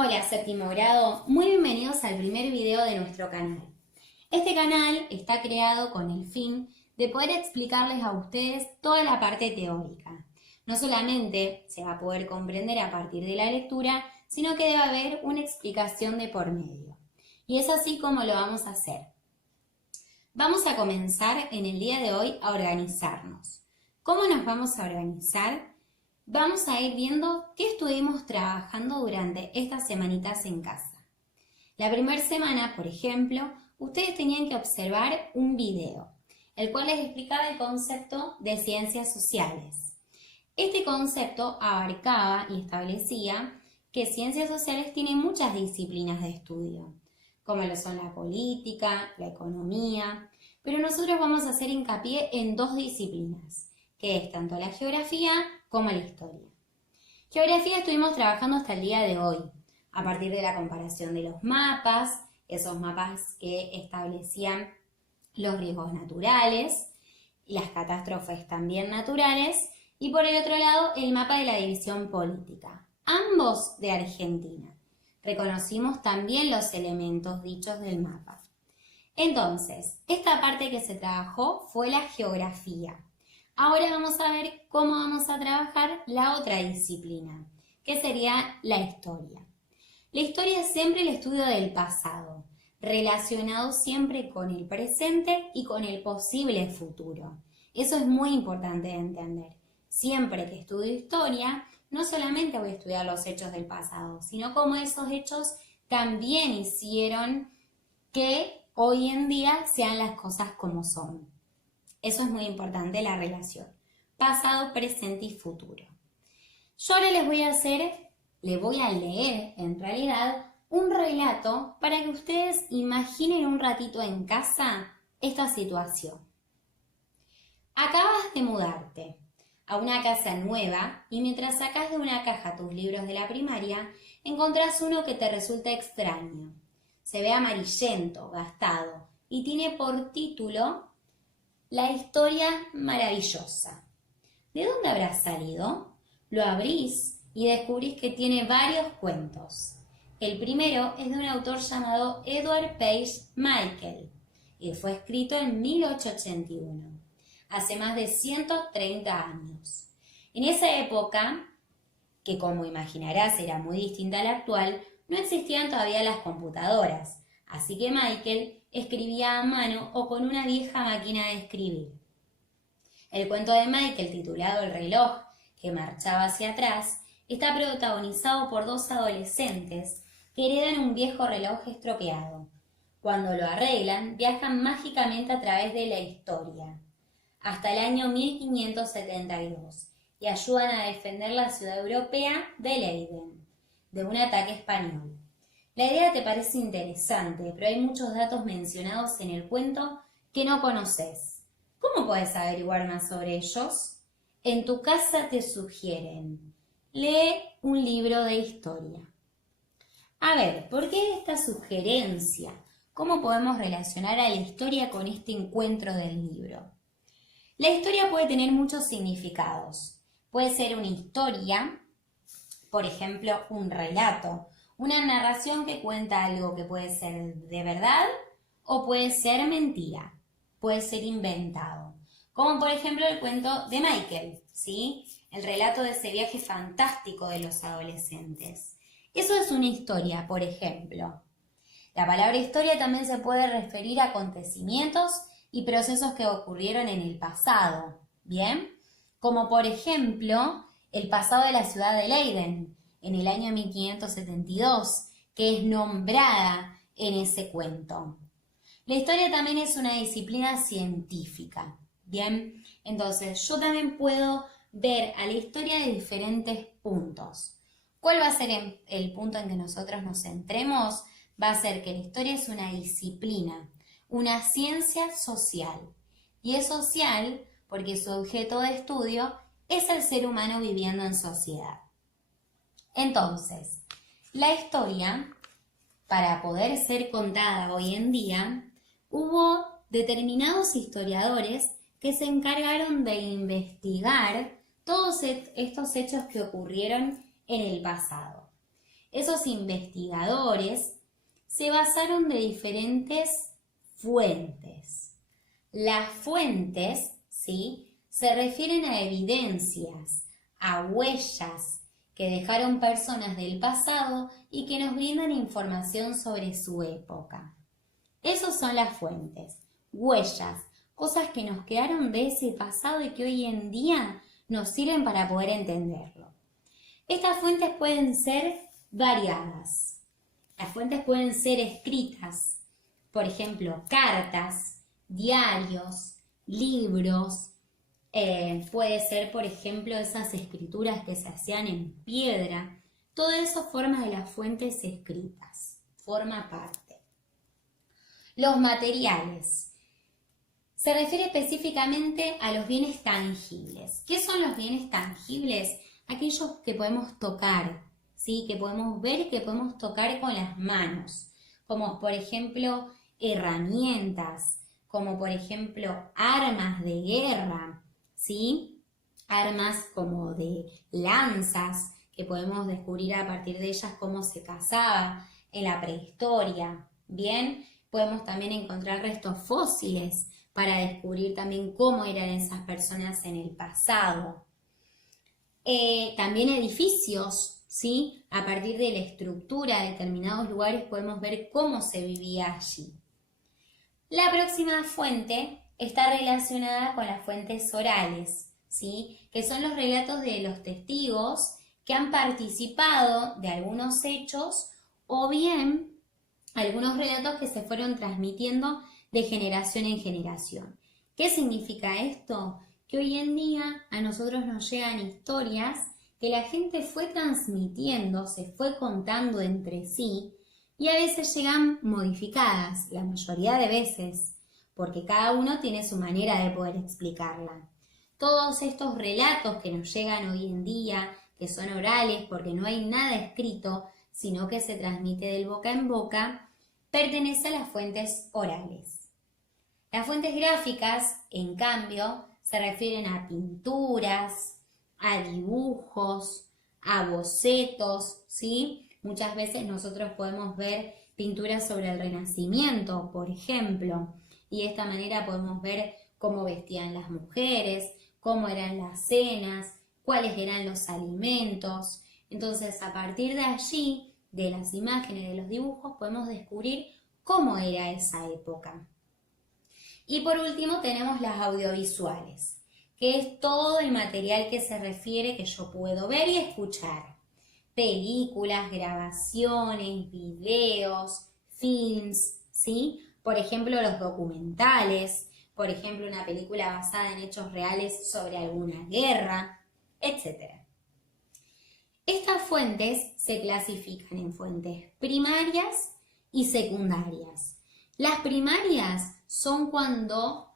Hola séptimo grado, muy bienvenidos al primer video de nuestro canal. Este canal está creado con el fin de poder explicarles a ustedes toda la parte teórica. No solamente se va a poder comprender a partir de la lectura, sino que debe haber una explicación de por medio. Y es así como lo vamos a hacer. Vamos a comenzar en el día de hoy a organizarnos. ¿Cómo nos vamos a organizar? Vamos a ir viendo qué estuvimos trabajando durante estas semanitas en casa. La primera semana, por ejemplo, ustedes tenían que observar un video, el cual les explicaba el concepto de ciencias sociales. Este concepto abarcaba y establecía que ciencias sociales tienen muchas disciplinas de estudio, como lo son la política, la economía, pero nosotros vamos a hacer hincapié en dos disciplinas, que es tanto la geografía como la historia. Geografía estuvimos trabajando hasta el día de hoy, a partir de la comparación de los mapas, esos mapas que establecían los riesgos naturales, las catástrofes también naturales, y por el otro lado el mapa de la división política, ambos de Argentina. Reconocimos también los elementos dichos del mapa. Entonces, esta parte que se trabajó fue la geografía. Ahora vamos a ver cómo vamos a trabajar la otra disciplina, que sería la historia. La historia es siempre el estudio del pasado, relacionado siempre con el presente y con el posible futuro. Eso es muy importante de entender. Siempre que estudio historia, no solamente voy a estudiar los hechos del pasado, sino cómo esos hechos también hicieron que hoy en día sean las cosas como son. Eso es muy importante, la relación pasado, presente y futuro. Yo ahora les voy a leer en realidad un relato para que ustedes imaginen un ratito en casa esta situación. Acabas de mudarte a una casa nueva y mientras sacas de una caja tus libros de la primaria, encontrás uno que te resulta extraño. Se ve amarillento, gastado y tiene por título La historia maravillosa. ¿De dónde habrá salido? Lo abrís y descubrís que tiene varios cuentos. El primero es de un autor llamado Edward Page Michael y fue escrito en 1881, hace más de 130 años. En esa época, que como imaginarás era muy distinta a la actual, no existían todavía las computadoras, así que Michael escribía a mano o con una vieja máquina de escribir. El cuento de Michael, titulado El reloj que marchaba hacia atrás, está protagonizado por dos adolescentes que heredan un viejo reloj estropeado. Cuando lo arreglan, viajan mágicamente a través de la historia, hasta el año 1572, y ayudan a defender la ciudad europea de Leiden de un ataque español. La idea te parece interesante, pero hay muchos datos mencionados en el cuento que no conoces. ¿Cómo puedes averiguar más sobre ellos? En tu casa te sugieren: lee un libro de historia. A ver, ¿por qué esta sugerencia? ¿Cómo podemos relacionar a la historia con este encuentro del libro? La historia puede tener muchos significados. Puede ser una historia, por ejemplo, un relato, una narración que cuenta algo que puede ser de verdad o puede ser mentira, puede ser inventado. Como por ejemplo el cuento de Michael, ¿sí? El relato de ese viaje fantástico de los adolescentes. Eso es una historia, por ejemplo. La palabra historia también se puede referir a acontecimientos y procesos que ocurrieron en el pasado, ¿bien? Como por ejemplo el pasado de la ciudad de Leiden, en el año 1572, que es nombrada en ese cuento. La historia también es una disciplina científica, ¿bien? Entonces, yo también puedo ver a la historia de diferentes puntos. ¿Cuál va a ser el punto en que nosotros nos centremos? Va a ser que la historia es una disciplina, una ciencia social. Y es social porque su objeto de estudio es el ser humano viviendo en sociedad. Entonces, la historia, para poder ser contada hoy en día, hubo determinados historiadores que se encargaron de investigar todos estos hechos que ocurrieron en el pasado. esos investigadores se basaron de diferentes fuentes. Las fuentes, ¿sí?, se refieren a evidencias, a huellas que dejaron personas del pasado y que nos brindan información sobre su época. Esas son las fuentes, huellas, cosas que nos quedaron de ese pasado y que hoy en día nos sirven para poder entenderlo. Estas fuentes pueden ser variadas. Las fuentes pueden ser escritas, por ejemplo, cartas, diarios, libros. Puede ser, por ejemplo, esas escrituras que se hacían en piedra. Todo eso forma de las fuentes escritas, forma parte. Los materiales. Se refiere específicamente a los bienes tangibles. ¿Qué son los bienes tangibles? Aquellos que podemos tocar, ¿sí?, que podemos ver y que podemos tocar con las manos, como por ejemplo herramientas, como por ejemplo armas de guerra, ¿sí?, armas como de lanzas, que podemos descubrir a partir de ellas cómo se cazaba en la prehistoria. Bien, podemos también encontrar restos fósiles para descubrir también cómo eran esas personas en el pasado. También edificios, ¿sí? A partir de la estructura de determinados lugares podemos ver cómo se vivía allí. La próxima fuente está relacionada con las fuentes orales, ¿sí?, que son los relatos de los testigos que han participado de algunos hechos o bien algunos relatos que se fueron transmitiendo de generación en generación. ¿Qué significa esto? Que hoy en día a nosotros nos llegan historias que la gente fue transmitiendo, se fue contando entre sí y a veces llegan modificadas, la mayoría de veces, porque cada uno tiene su manera de poder explicarla. Todos estos relatos que nos llegan hoy en día, que son orales porque no hay nada escrito, sino que se transmite del boca en boca, pertenecen a las fuentes orales. Las fuentes gráficas, en cambio, se refieren a pinturas, a dibujos, a bocetos, ¿sí? Muchas veces nosotros podemos ver pinturas sobre el Renacimiento, por ejemplo, y de esta manera podemos ver cómo vestían las mujeres, cómo eran las cenas, cuáles eran los alimentos. Entonces, a partir de allí, de las imágenes, de los dibujos, podemos descubrir cómo era esa época. Y por último tenemos las audiovisuales, que es todo el material que se refiere que yo puedo ver y escuchar. Películas, grabaciones, videos, films, ¿sí? Por ejemplo, los documentales, por ejemplo, una película basada en hechos reales sobre alguna guerra, etc. Estas fuentes se clasifican en fuentes primarias y secundarias. Las primarias son cuando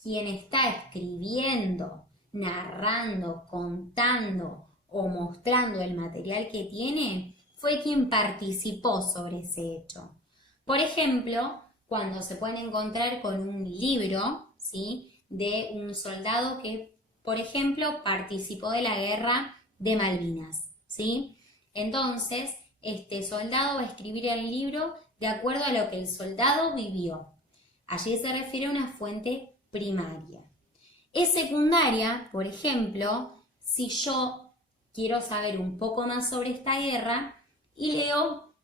quien está escribiendo, narrando, contando o mostrando el material que tiene fue quien participó sobre ese hecho. Por ejemplo, cuando se pueden encontrar con un libro, ¿sí?, de un soldado que, por ejemplo, participó de la guerra de Malvinas, ¿sí? Entonces, este soldado va a escribir el libro de acuerdo a lo que el soldado vivió. Allí se refiere a una fuente primaria. Es secundaria, por ejemplo, si yo quiero saber un poco más sobre esta guerra y leo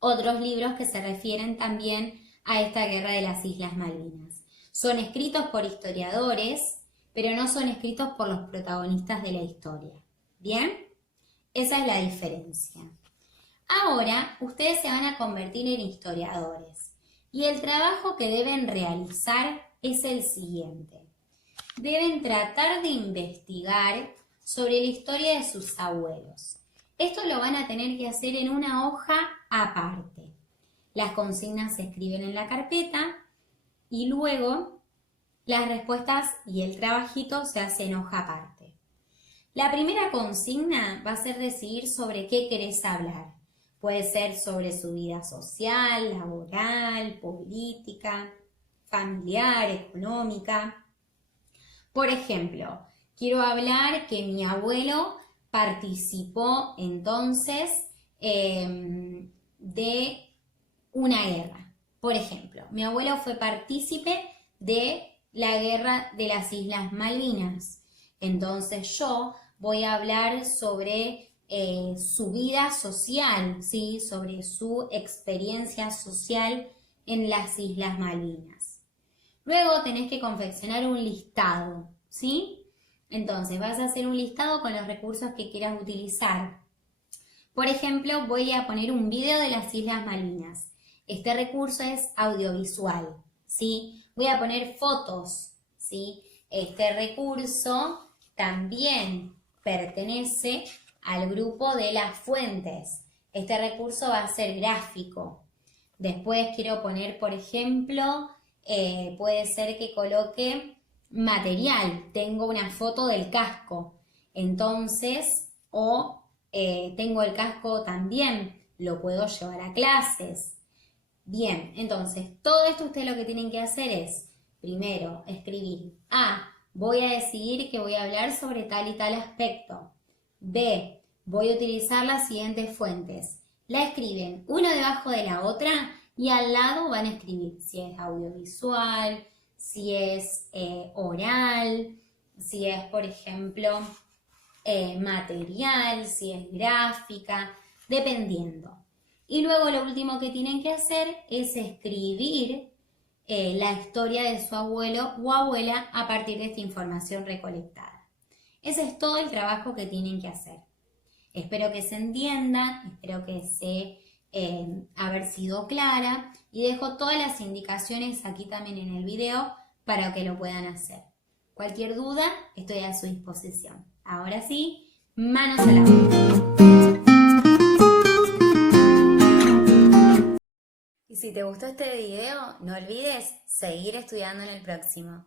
otros libros que se refieren también a esta guerra de las Islas Malvinas. Son escritos por historiadores, pero no son escritos por los protagonistas de la historia. ¿Bien? Esa es la diferencia. Ahora, ustedes se van a convertir en historiadores y el trabajo que deben realizar es el siguiente. Deben tratar de investigar sobre la historia de sus abuelos. Esto lo van a tener que hacer en una hoja aparte. Las consignas se escriben en la carpeta y luego las respuestas y el trabajito se hace en hoja aparte. La primera consigna va a ser decidir sobre qué querés hablar. Puede ser sobre su vida social, laboral, política, familiar, económica. Por ejemplo, quiero hablar que mi abuelo participó entonces de una guerra. Por ejemplo, mi abuelo fue partícipe de la guerra de las Islas Malvinas. Entonces yo voy a hablar sobre su vida social, ¿sí? Sobre su experiencia social en las Islas Malvinas. Luego tenés que confeccionar un listado, ¿sí? Entonces vas a hacer un listado con los recursos que quieras utilizar. Por ejemplo, voy a poner un video de las Islas Malvinas. Este recurso es audiovisual, ¿sí? Voy a poner fotos, ¿sí? Este recurso también pertenece al grupo de las fuentes. Este recurso va a ser gráfico. Después quiero poner, por ejemplo, puede ser que coloque material. Tengo una foto del casco. Entonces, tengo el casco también, lo puedo llevar a clases. Bien, entonces, todo esto ustedes lo que tienen que hacer es, primero, escribir A, voy a decidir que voy a hablar sobre tal y tal aspecto. B, voy a utilizar las siguientes fuentes. La escriben una debajo de la otra y al lado van a escribir si es audiovisual, si es oral, si es, por ejemplo, material, si es gráfica, dependiendo. Y luego lo último que tienen que hacer es escribir la historia de su abuelo o abuela a partir de esta información recolectada. Ese es todo el trabajo que tienen que hacer. Espero que se entienda, espero que haber sido clara y dejo todas las indicaciones aquí también en el video para que lo puedan hacer. Cualquier duda, estoy a su disposición. Ahora sí, manos a la obra. Y si te gustó este video, no olvides seguir estudiando en el próximo.